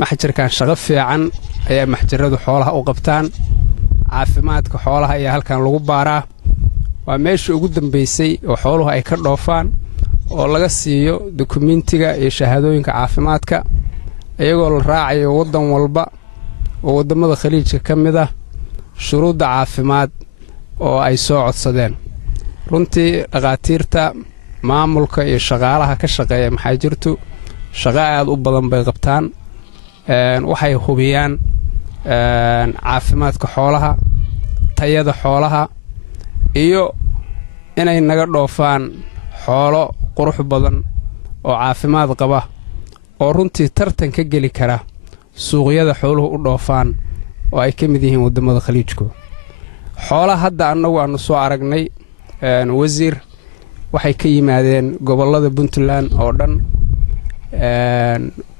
maxjarkan shaqo fiican ayaa maxjaradu xoolaha u qabtaan caafimaadka xoolaha ayaa halkan lagu baaraa waa meeshii ugu dambaysay oo xooluhu ay ka dhoofaan oo laga siiyo dukumentiga iyo shahaadooyinka caafimaadka iyagoo la raacayo waddan walba oo waddamada khaliijka ka mid ah shuruudda caafimaad oo ay soo codsadeen runtii dhaqaatiirta maamulka iyo shaqaalaha ka shaqeeya maxaajirtu shaqo aad u badan bay qabtaan waxay hubiyaan caafimaadka xoolaha tayada xoolaha iyo inay naga dhoofaan xoolo qurux badan oo caafimaad qaba oo runtii tartan ka geli kara suuqyada xooluhu u dhoofaan oo ay ka mid yihiin waddamada khaliijku xoolaha hadda annagu aanu soo aragnay wasiir waxay ka yimaadeen gobollada puntland oo dhan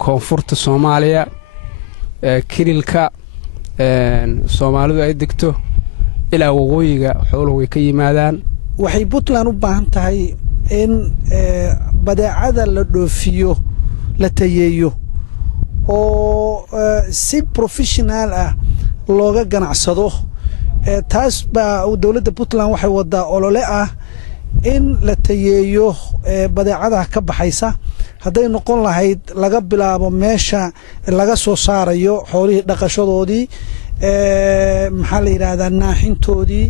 koonfurta soomaaliya kililka soomaalidu ay degto ilaa waqooyiga xooluhu way ka yimaadaan waxay puntland u baahan tahay in badeecada la dhoofiyo la tayeeyo oo si professional ah looga ganacsado taas baa dowladda puntland waxay wadaa olole ah in la tayeeyo badeecadaha ka baxaysa hadday noqon lahayd laga bilaabo meesha laga soo saarayo xoolihii dhaqashadoodii maxaa la yidhaahdaa naaxintoodii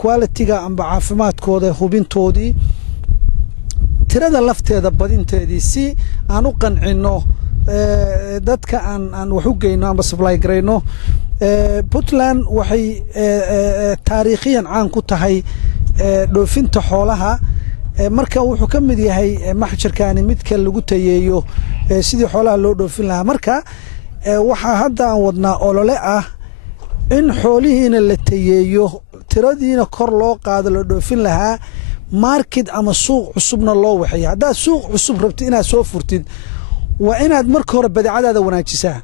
quality-ga amba caafimaadkooda hubintoodii tirada lafteeda badinteedii si aan u qancinno dadka aan wax u geyno amba supply garayno puntland waxay taariikhiyan caan ku tahay dhoofinta xoolaha marka wuxuu ka mid yahay maxjarkani midka lagu tayeeyo sidii xoolaha loo dhoofin lahaa marka waxaa hadda aan wadnaa olole ah in xoolihiina la tayeeyo tiradiina kor loo qaado la dhoofin lahaa market ama suuq cusubna loo waxeeyo haddaad suuq cusub rabtid inaad soo furtid waa inaad marka hore badeecadaada wanaajisaa